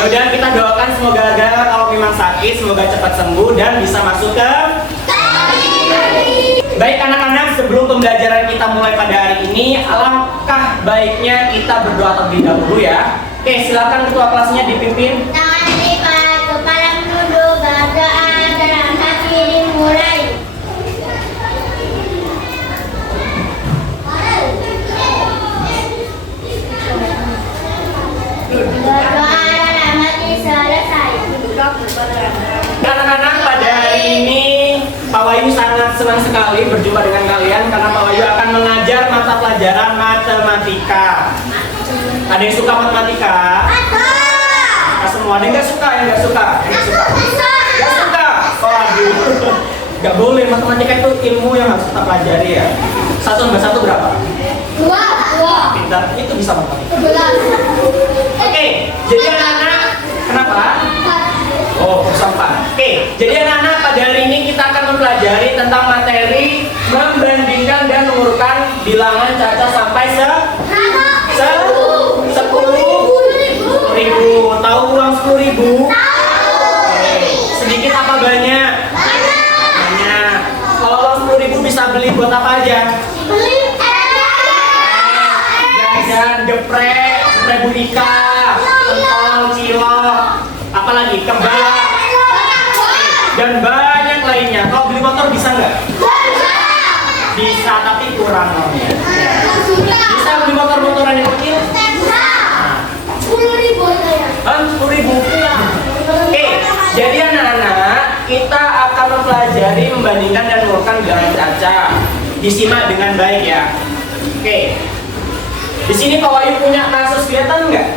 Ya udah, kita doakan semoga kalau memang sakit semoga cepat sembuh dan bisa masuk ke Baik anak-anak, sebelum pembelajaran kita mulai pada hari ini, alangkah baiknya kita berdoa terlebih dahulu ya. Oke, silakan ketua kelasnya dipimpin. Tangan lipat, kepala menunduk, berdoa, dan hati dimulai. Berdoa dalam hati selesai. Anak-anak, pada hari ini Pak Wahyu sangat senang sekali berjumpa dengan kalian karena Pak Wahyu akan mengajar mata pelajaran matematika. Ada yang suka matematika? Ada semua. Ada yang nggak suka? Yang nggak suka? Nggak suka? Waduh, nggak boleh. Matematika itu ilmu yang harus kita pelajari ya. 1 tambah 1 berapa? 2. Pintar, itu bisa matematika. 11. Oke, jadi anak-anak, kenapa? Oh, sampah. Oke, jadi anak-anak pada hari ini kita akan mempelajari tentang materi membandingkan dan mengurutkan bilangan caca sampai 10.000. Tahu uang 10.000? Oke, sedikit apa banyak? Banyak. Kalau uang 10.000 bisa beli buat apa aja? Jajan, geprek, bunika, pentol, cilok, apalagi kebab, dan banyak lainnya. Kalau beli motor bisa nggak? Bisa, tapi kurang namanya. Bisa beli motor-motoran yang kecil? 10.000. Oke, jadi anak-anak, kita akan mempelajari membandingkan dan mengurutkan bilangan caca. Disimak dengan baik ya. Oke. Di sini Pak Wahyu punya kasus, kelihatan nggak?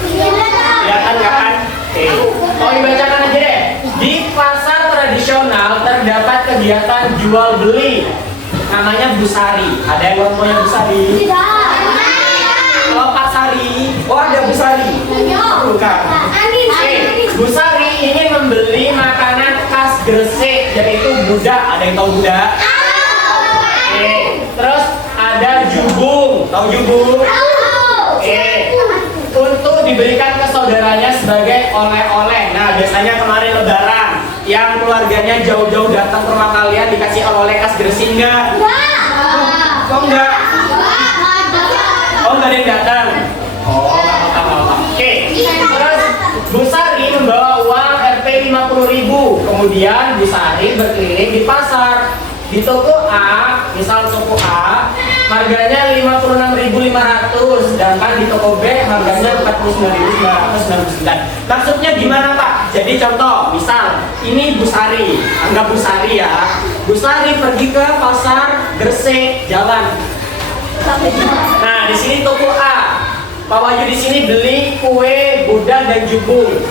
Kelihatan nggak kan? Oke. Mau dibacakan aja deh. Di pasar tradisional terdapat kegiatan jual beli. Namanya Busari. Ada yang ngomongnya Busari? Kalau Pak Sari, oh ada Busari. Bukan. Oke. Busari ini membeli makanan khas Gresik, yaitu budak. Ada yang tahu budak? Oke. Terus ada jubung. Tahu jubung? Oke. Untuk diberikan ke saudaranya sebagai oleh-oleh. Nah, biasanya kemarin Lebaran, yang keluarganya jauh-jauh datang ke rumah kalian dikasih oleh-oleh khas Gresik enggak? Kok enggak? Oh, enggak ada yang datang. Oh, enggak apa-apa. Oke. Terus Bu Sari membawa uang Rp 50.000. Kemudian Bu Sari berkeliling di pasar. Di toko A, misal toko A, harganya 56.500, sedangkan di toko B harganya 49.999. Maksudnya gimana Pak? Jadi contoh, misal ini Bu Sari, anggap Bu Sari ya. Bu Sari pergi ke pasar Gresik, jalan. Nah, di sini toko A. Pak Wahyu di sini beli kue, budak dan jubung.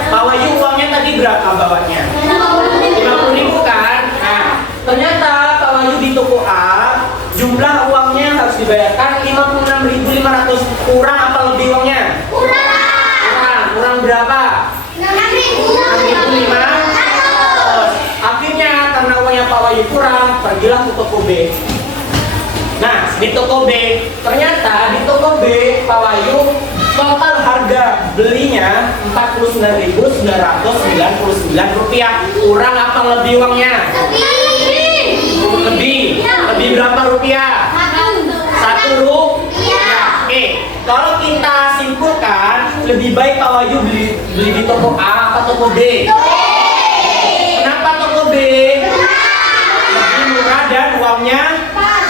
Pak Wahyu uangnya tadi berapa bawanya? 50.000 kan? Nah, ternyata Pak Wahyu di toko A jumlah uangnya harus dibayarkan 56.500. Kurang apa lebih uangnya? Kurang berapa? 6.500. Akhirnya karena uangnya Pak Wahyu kurang, pergilah ke toko B. Nah, di toko B, ternyata di toko B Pak Wahyu total harga belinya Rp49.999. Kurang apa lebih uangnya? Lebih berapa rupiah? 1 rupiah. Oke, kalau kita simpulkan, lebih baik Pak Wahyu beli di toko A atau toko B? Kenapa toko B? Lebih murah dan uangnya pas.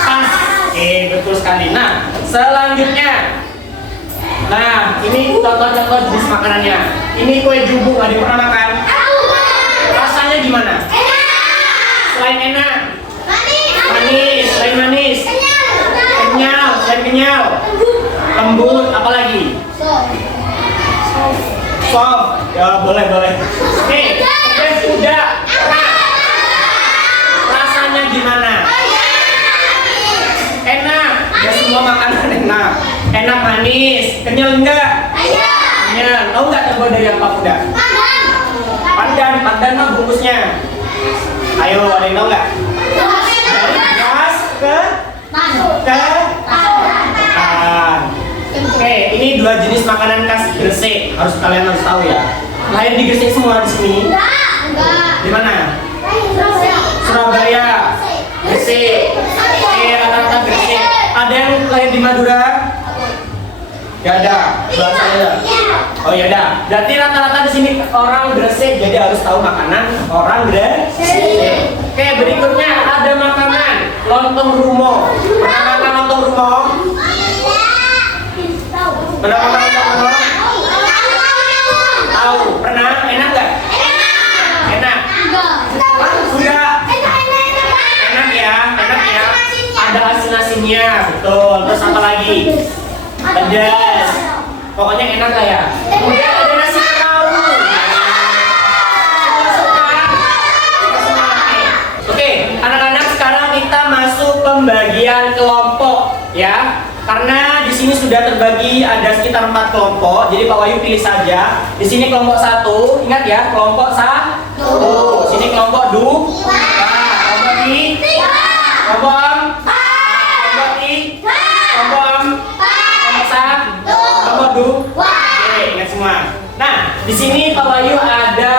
Oke, betul sekali. Nah, selanjutnya, nah ini contoh-contoh jenis makanannya. Ini kue jubung, ada yang pernah makan? Rasanya gimana? Selain enak, manis, selain manis, kenyal, selain kenyal, lembut, apalagi? Soft. Ya boleh. Oke, udah. Rasanya gimana? Enak. Ya semua makanan enak. Enak, manis, kenyal enggak? Kenyal. Tahu nggak terbuat dari apa udah? Pandan mah bungkusnya. Ayo, ada yang tahu nggak? Dari gas ke pan. Oke, ini dua jenis makanan khas Gresik. Kalian harus tahu ya. Lahir di Gresik semua di sini. Enggak. Di mana? Surabaya. Gresik. Oke, rata-rata Gresik. Ada yang lahir di Madura? Gak ada. Bahasanya. Oh ya ada. Berarti rata-rata di sini orang Gresik, jadi harus tahu makanan orang Gresik. Oke, berikutnya ada makanan lontong rumo. Pernah makan lontong rumo? Pernah makan lontong rumo? Tahu? Pernah? Enak nggak? Enak. Enggak. Enak ya, enak ya. Ada asin-asinnya, betul. Terus apa lagi? Pedas. Pokoknya enak lah ya. Kemudian ada nasi tahu. Oke, anak-anak sekarang kita masuk pembagian kelompok ya. Karena di sini sudah terbagi ada sekitar 4 kelompok. Jadi Pak Wahyu pilih saja. Di sini kelompok 1. Ingat ya, kelompok 1. Sini kelompok 2. Kelompok 3. Kelompok 4. Kelompok 3. Kelompok 1. Kelompok 2. Oke, ingat semua. Nah, di sini Pak Wahyu ada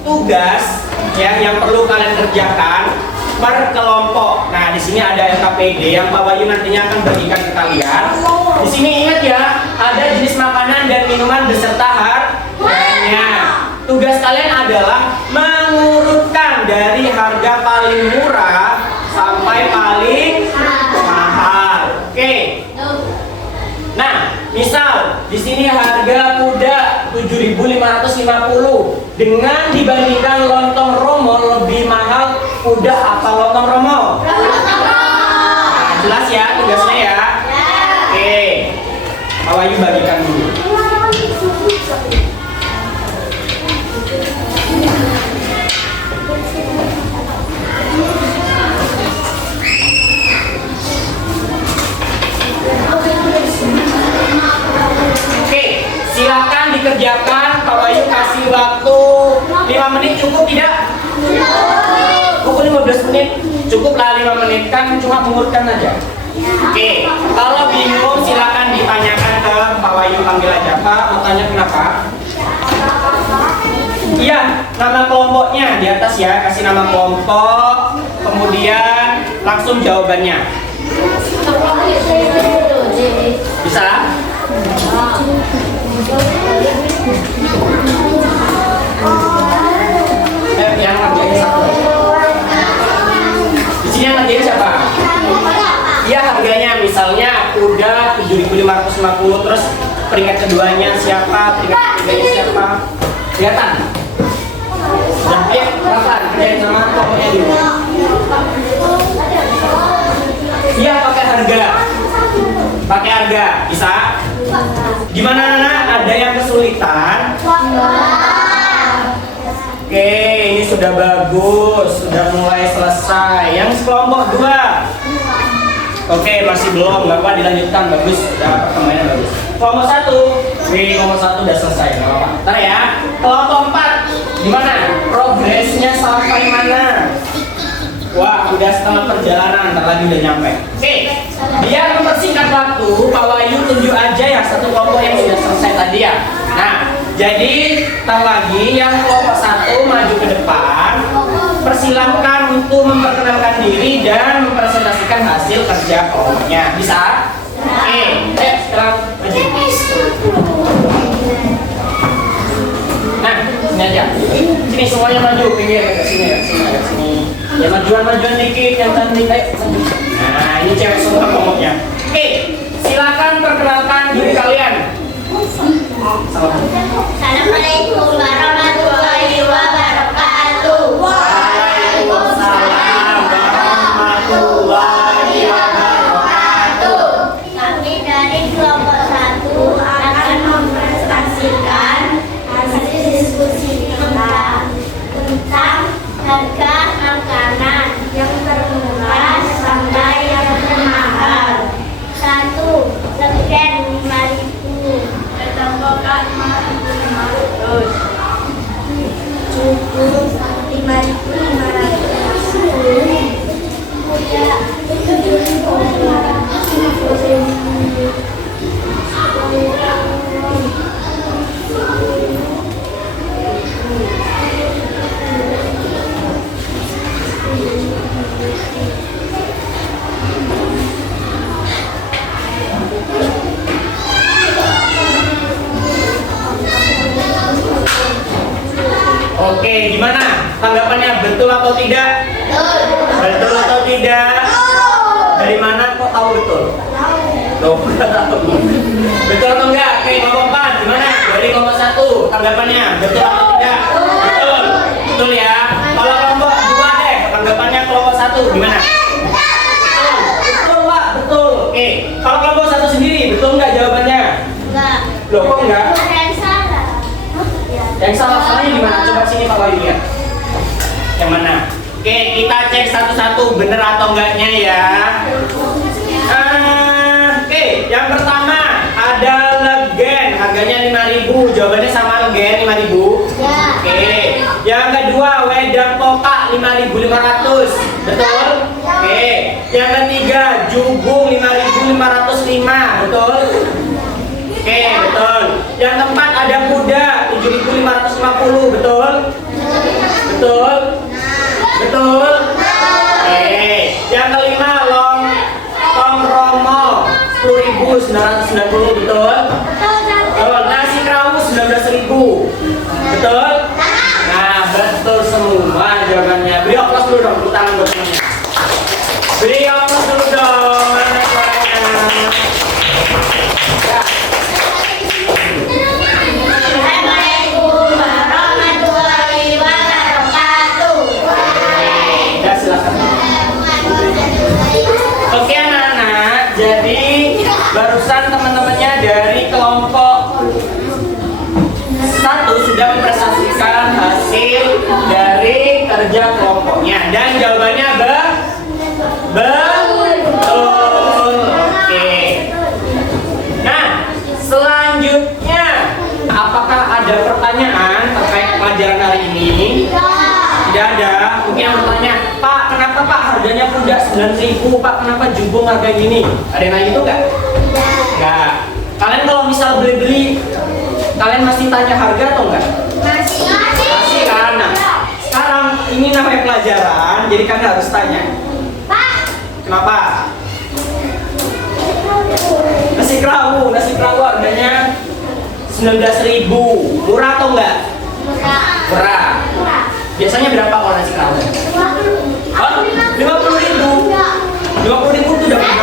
tugas ya yang perlu kalian kerjakan per kelompok. Nah, di sini ada LKPD yang Pak Wahyu nantinya akan bagikan ke kalian. Di sini ingat ya, ada jenis makanan dan minuman beserta harganya. Tugas kalian adalah mengurutkan dari harga paling murah sampai paling mahal. Oke. Nah, misal di sini harga kuda 7.550 dengan dibandingkan lontong romo lebih mahal kuda apa lontong romo? Nah, jelas ya tugasnya ya. Oke, Pak Wahyu bagikan dulu. Silakan dikerjakan. Pak Wahyu kasih waktu 5 menit, cukup tidak? Cukup 15 menit? Cukuplah 5 menit, kan cuma mengurutkan aja. Oke, kalau bingung silakan ditanyakan ke Pak Wahyu, panggil aja. Pak, mau tanya kenapa? Iya, nama kelompoknya di atas ya, kasih nama kelompok, kemudian langsung jawabannya. Bisa? Yang ngerjain satu. Di sini yang ngerjain siapa? Iya, harganya misalnya kuda 7.550, terus peringkat keduanya siapa, peringkat ketiganya siapa? Kelihatan? Udah, ayo, pelan-pelan kerjain sama kelompoknya dulu. Iya, pakai harga. Pakai harga, bisa? Gimana anak? Ada yang kesulitan? Oke, ini sudah bagus, sudah mulai selesai. Yang kelompok 2. Oke, masih belum, nggak apa dilanjutkan, bagus, sudah perkembangannya bagus. Kelompok 1, kelompok 1 udah selesai, nggak apa-apa. Ntar ya, kelompok 4, gimana? Progresnya sampai mana? Wah, udah setengah perjalanan, ntar lagi udah nyampe. Oke, biar mempersingkat waktu, Pak Wahyu tunjuk aja ya satu kelompok yang sudah selesai tadi ya. Nah, jadi ntar lagi yang kelompok 1 maju ke depan. Persilahkan untuk memperkenalkan diri dan mempresentasikan hasil kerja kelompoknya. Bisa? Oke, ayo sekarang maju. Nah, sini aja. Sini semuanya maju, pinggir ke sini, ke sini, ke sini. Ya majuan dikit, yang cantik. Ayo maju. Nah, ini cewek semua kelompoknya. Oke, silakan perkenalkan diri kalian. Assalamualaikum warahmatullahi wabarakatuh. Waalaikumsalam warahmatullahi wabarakatuh. Kami dari kelompok 1 akan mempresentasikan hasil diskusi kita tentang harga makanan yang termurah sampai yang termahal. 1. Regen 5.000, ketempokan 5.500. Oke, gimana? Tanggapannya betul atau tidak? Betul atau tidak? Dari mana kok tahu betul? Loh, nggak tahu. Betul atau enggak? Oke, kelompok 4 gimana? Dari kelompok 1 tanggapannya betul atau tidak? Betul. Betul ya. Kalau kelompok 2 deh, tanggapannya kelompok 1 gimana? Betul. Betul, Pak. Betul. Oke. Kalau kelompok 1 sendiri, betul enggak jawabannya? Enggak. Loh, kok enggak? Yang salah. Yang salahnya di mana? Coba sini Pak Wahyu lihat. Yang mana? Oke, kita cek satu-satu bener atau enggaknya ya. Oke, yang pertama ada legen, harganya 5.000. Jawabannya sama legen 5.000. Ya. Oke. Yang kedua wedang kopak 5.500. Betul? Oke. Yang ketiga jubung 5.505. Betul? Oke, betul. Yang keempat ada kuda 7.550. Betul? Betul? Betul? Oke. Yang kelima lontong romo 10.990. Betul? Betul. Nasi kerawu 19.000. Betul? Nah, betul semua jawabannya. Beri aplaus dulu dong, tepuk tangan buat semuanya. Beri aplaus dulu dong. Mana suaranya? Ya. Assalamualaikum warahmatullahi wabarakatuh. Ya, silakan. Oke anak-anak, jadi barusan teman-temannya dari kelompok 1 sudah mempresentasikan hasil dari kerja kelompoknya dan jawabannya betul. Oke. Nah, selanjutnya apakah ada pertanyaan terkait pelajaran hari ini? Tidak ada. Mungkin yang bertanya, Pak, kenapa Pak harganya kuda 9.000? Pak, kenapa jubung harga gini? Ada yang nanya itu nggak? Nggak. Kalian kalau misal beli-beli, kalian masih tanya harga atau enggak? Masih kan? Nah, sekarang ini namanya pelajaran, jadi kalian harus tanya. Kenapa? Nasi kerawu harganya 19.000. Murah atau enggak? Murah. Biasanya berapa kalau nasi kerawu? 50.000. 50.000 itu dapat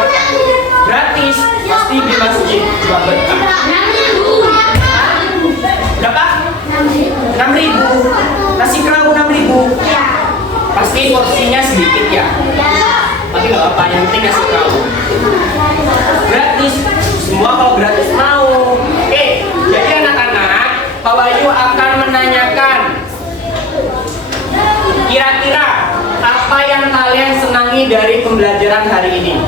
gratis. Pasti di masjid cuma berkah. Berapa? 6.000. Nasi kerawu 6.000. Pasti porsinya sedikit ya. Tapi nggak apa-apa, yang penting nasi kerawu. Gratis. Semua kalau gratis mau. Oke, jadi anak-anak, Pak Wahyu akan menanyakan kira-kira apa yang kalian senangi dari pembelajaran hari ini?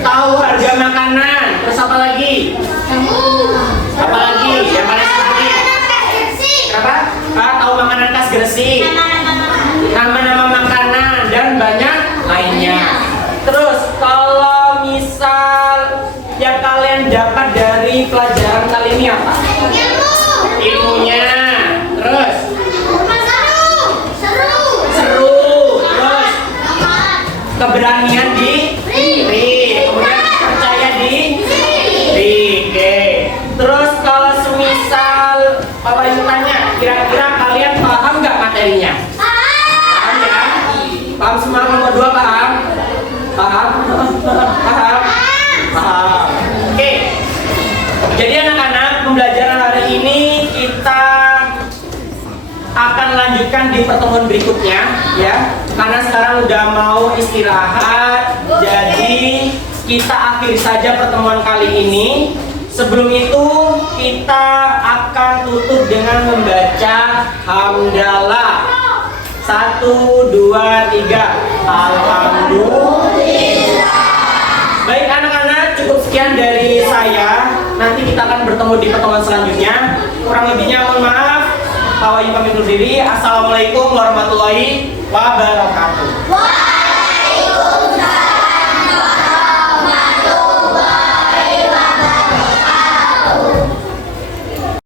Tahu harga makanan. Terus apa lagi? Apa lagi? Yang paling penting. Kenapa? Tahu makanan khas Gresik. Nama-nama makanan dan banyak lainnya. Terus kalau misal yang kalian dapat dari pelajaran kali ini apa? Ilmunya. Terus seru. Terus keberanian kemudian percaya diri. Terus kalau semisal Pak Wahyu tanya, kira-kira kalian paham nggak materinya? Paham ya? Paham semua nomor 2 paham? Paham? Paham. Oke. Jadi anak-anak, pembelajaran hari ini kita akan lanjutkan di pertemuan berikutnya ya. Karena sekarang udah mau istirahat. Jadi kita akhiri saja pertemuan kali ini. Sebelum itu kita akan tutup dengan membaca hamdalah. 1, 2, 3. Alhamdulillah. Baik anak-anak, cukup sekian dari saya. Nanti kita akan bertemu di pertemuan selanjutnya. Kurang lebihnya mohon maaf. Pak Wahyu pamit undur diri. Assalamualaikum warahmatullahi wabarakatuh.